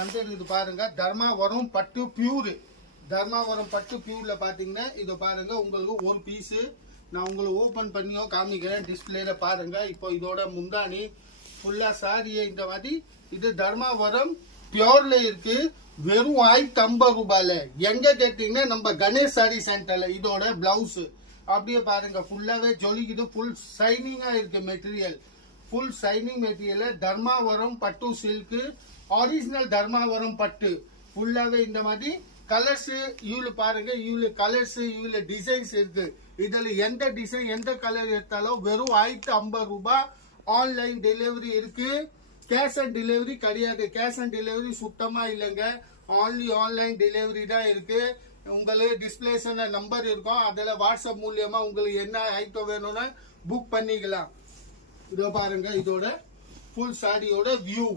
வந்து இது பாருங்க தர்மாவரம் பட்டு பியூர். தர்மாவரம் பட்டு பியூர்ல பாத்தீங்கன்னா இது பாருங்க உங்களுக்கு ஒரு பீஸ் நான் உங்களுக்கு ஓபன் பண்ணியோ காமிக்கிறேன். டிஸ்பிளேல பாருங்க. இப்போ இதோட முந்தானி ஃபுல்லா சாரியை இந்த மாதிரி இது தர்மாவரம் பியூர்ல இருக்கு. வெறும் 1050 ரூபாயில. எங்க கேட்டீங்கன்னா நம்ம கணேஷ் சாரி சென்டர்ல. இதோட பிளவுஸ் அப்படியே பாருங்க ஃபுல்லாவே ஜொலிக்குது. ஃபுல் ஷைனிங்கா இருக்கு material. Full shining material. Dharmavaram பட்டு சில்க் ஒரிஜினல் தர்மாவரம் பட்டு ஃபுல்லாவே இந்த மாதிரி கலர்ஸ் இவ்வளவு பாருங்க. இவ்வளவு கலர்ஸ் இவ்வளவு டிசைன்ஸ் இருக்கு. இதுல எந்த டிசைன் எந்த கலர் எடுத்தாலும் வெறும் 1050 ரூபாய். ஆன்லைன் டெலிவரி இருக்கு. கேஷ் ஆன் டெலிவரி கிடையாது. கேஷ் ஆன் டெலிவரி சுத்தமா இல்லைங்க. ஆன்லி ஆன்லைன் டெலிவரி தான் இருக்கு. உங்களுக்கு டிஸ்பிளேஷன் நம்பர் இருக்கும். அதுல வாட்ஸ்அப் மூலியமா உங்களுக்கு என்ன ஐட்டம் வேணும்னு புக் பண்ணிக்கலாம். இதோ பாருங்க இதோட ஃபுல் சாரியோட வியூ.